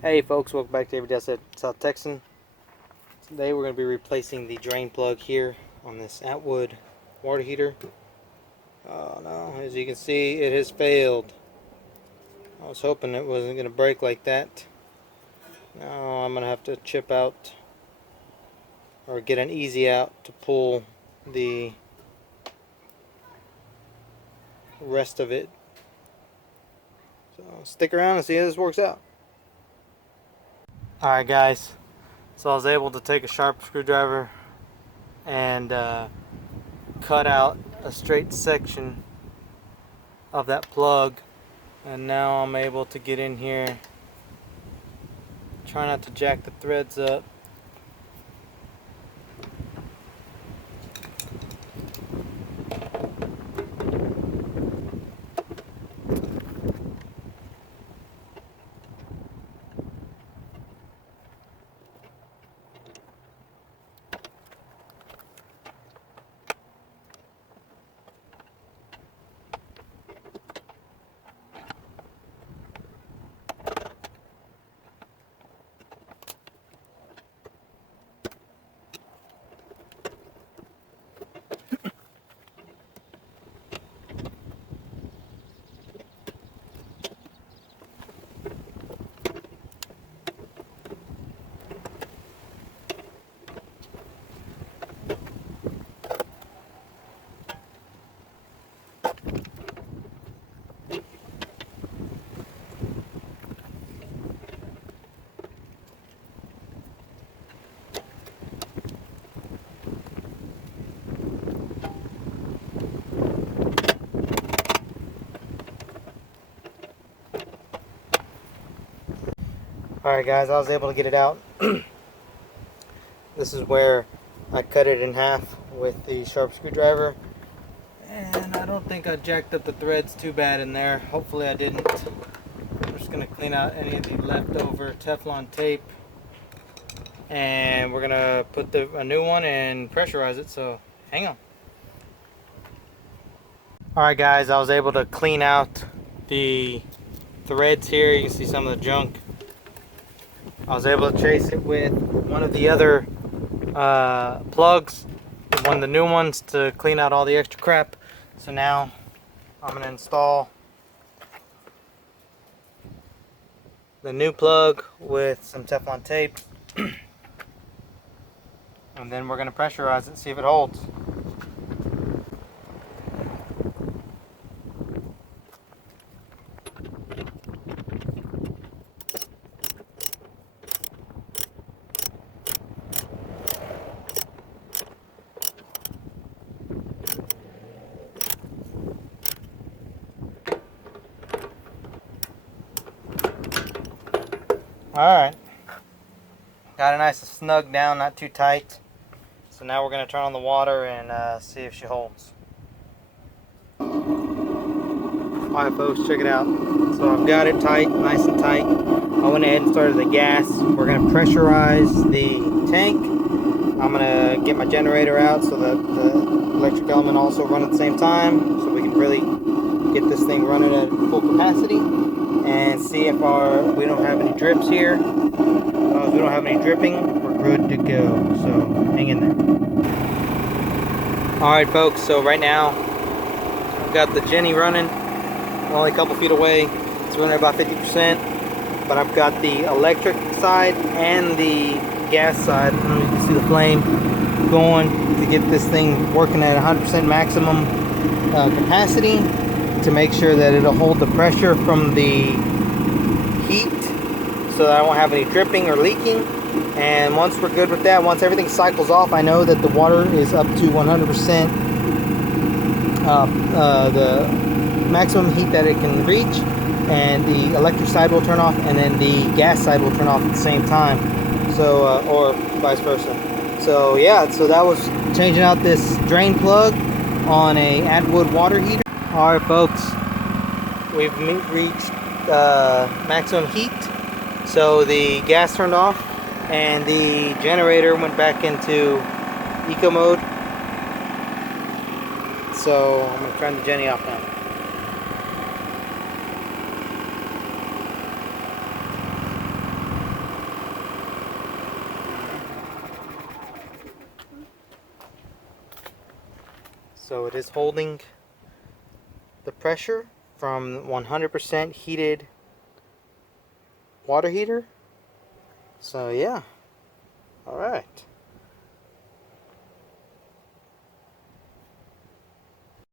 Hey folks, welcome back to Every Day at South Texan. Today we're going to be replacing the drain plug here on this Atwood water heater. Oh no, as you can see it has failed. I was hoping it wasn't going to break like that. Now I'm going to have to chip out or get an easy out to pull the rest of it. So stick around and see how this works out. Alright guys, so I was able to take a sharp screwdriver and cut out a straight section of that plug, and now I'm able to get in here. Try not to jack the threads up. Alright guys, I was able to get it out. This is where I cut it in half with the sharp screwdriver. And I don't think I jacked up the threads too bad in there. Hopefully I didn't. I'm just going to clean out any of the leftover Teflon tape. And we're going to put a new one and pressurize it, so hang on. Alright guys, I was able to clean out the threads here. You can see some of the junk. I was able to chase it with one of the other plugs, one of the new ones, to clean out all the extra crap. So now I'm going to install the new plug with some Teflon tape, and then we're going to pressurize it, see if it holds. Alright, got it nice and snug down, not too tight. So now we're going to turn on the water and see if she holds. Alright folks, check it out. So I've got it tight, nice and tight. I went ahead and started the gas. We're going to pressurize the tank. I'm going to get my generator out so that the electric element also run at the same time, so we can really get this thing running at full capacity. And see if we don't have any drips here. If we don't have any dripping, we're good to go. So hang in there. Alright folks, so right now I've got the Jenny running, only a couple feet away. It's running about 50%, but I've got the electric side and the gas side. I don't know if you can see the flame going to get this thing working at 100% maximum capacity, to make sure that it'll hold the pressure from the heat so that I won't have any dripping or leaking. And once we're good with that, once everything cycles off, I know that the water is up to 100% the maximum heat that it can reach, and the electric side will turn off and then the gas side will turn off at the same time, so or vice versa. So yeah, so that was changing out this drain plug on a Atwood water heater. Alright folks, we've reached maximum heat, so the gas turned off and the generator went back into eco mode. So I'm going to turn the Jenny off now. So it is holding the pressure from 100% heated water heater. So yeah, all right.